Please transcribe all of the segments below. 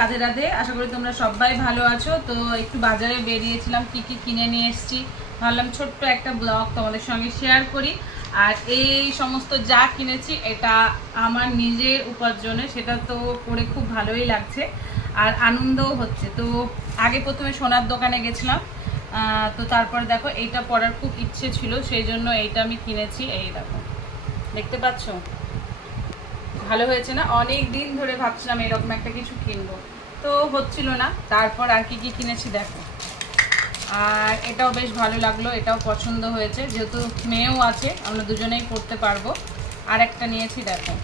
রাধে রাধে, আশা করি তোমরা সবাই ভালো আছো। তো একটু বাজারে বেরিয়েছিলাম, কি কি কিনে নিয়ে এসেছি। ভাবলাম ছোট্ট একটা ব্লগ তোমাদের সঙ্গে শেয়ার করি। আর এই সমস্ত যা কিনেছি, এটা আমার নিজের উপার্জনে, সেটা তো করে খুব ভালোই লাগছে। আর আনন্দও হচ্ছে। তো আগে প্রথমে সোনার দোকানে গেছিলাম। তো তারপর দেখো, এইটা পরার খুব ইচ্ছে ছিল, সেই জন্য এইটা আমি কিনেছি। এই দেখো, দেখতে পাচ্ছো? ভালো হয়েছে না, অনেক দিন ধরে ভাবছিলাম এরকম একটা কিছু কিনবো। তো হচ্ছিল না, তারপর আর কি কি কিনেছি দেখো। আর এটাও বেশ ভালো লাগল, এটাও পছন্দ হয়েছে, যেহেতু মেয়েও আছে, আমরা দুজনেই পড়তে পারব। আর একটা নিয়েছি দেখো।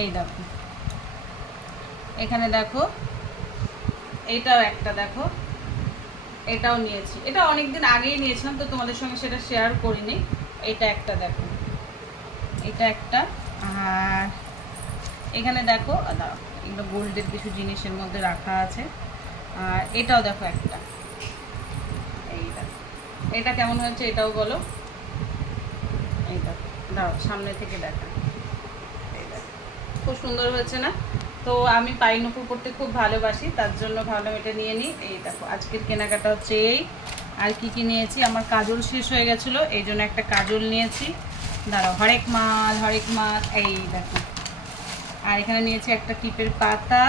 এই দেখো। এখানে দেখো, এটাও একটা দেখো। এটাও নিয়েছি। এটা অনেকদিন আগেই নিয়েছিলাম, তো তোমাদের সঙ্গে সেটা শেয়ার করিনি। এটা একটা দেখো। এটা একটা আর এখানে দেখো এগুলো গোল্ডের কিছু জিনিসের মধ্যে রাখা আছে। আর এটাও দেখো একটা। এইটা এটা কেমন হয়েছে এটাও বলো। এইটা দাঁড়াও, সামনে থেকে দেখা। এই দেখো। খুব সুন্দর হয়েছে না? তো আমি পাইনপুর করতে খুব ভালোবাসি, তার জন্য ভাবলাম এটা নিয়ে নিই। এই দেখো, আজকের কেনাকাটা হচ্ছে এই। আর কি কি নিয়েছি? আমার কাজল শেষ হয়ে গেছিল, এই জন্য একটা কাজল নিয়েছি। দাঁড়াও, হরেক মাল হরেক মাল, এই দেখো। আর এখানে নিয়েছি একটা টিপের পাতা,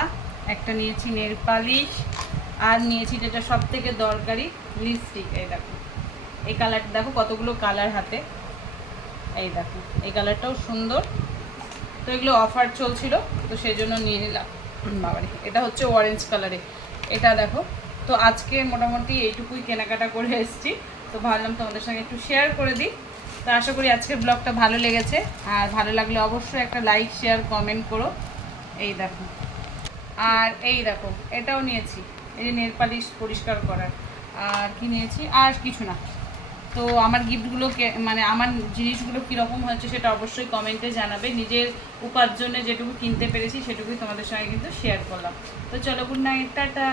একটা নিয়েছি নেল পালিশ, আর নিয়েছি যেটা সব থেকে দরকারি, লিপস্টিক, এই দেখো। এই কালারটা দেখো কতগুলো কালার হাতে। এই দেখো, এই কালারটাও সুন্দর। তো এগুলো অফার চলছিল, তো সেই জন্য নিয়ে নিলাম। বাবারে, এটা হচ্ছে অরেঞ্জ কালারে এটা দেখো, তো আজকে মোটামুটি এইটুকুই কেনাকাটা করে এসেছি। তো ভাবলাম তোমাদের সঙ্গে একটু শেয়ার করে দিই। তো আশা করি আজকের ব্লগটা ভালো লেগেছে। আর ভালো লাগলে অবশ্যই একটা লাইক শেয়ার কমেন্ট করো। এই দেখো। আর এই দেখো, এটাও নিয়েছি। এই যে নেল পালিশ পরিষ্কার করার। আর কি নিয়েছি? আর কিছু না। তো আমার গিফটগুলো মানে আমার জিনিসগুলো কীরকম হচ্ছে সেটা অবশ্যই কমেন্টে জানাবে। নিজের উপার্জনে যেটুকু কিনতে পেরেছি সেটুকুই তোমাদের সঙ্গে কিন্তু শেয়ার করলাম। তো চলো গুড নাইট টাটা।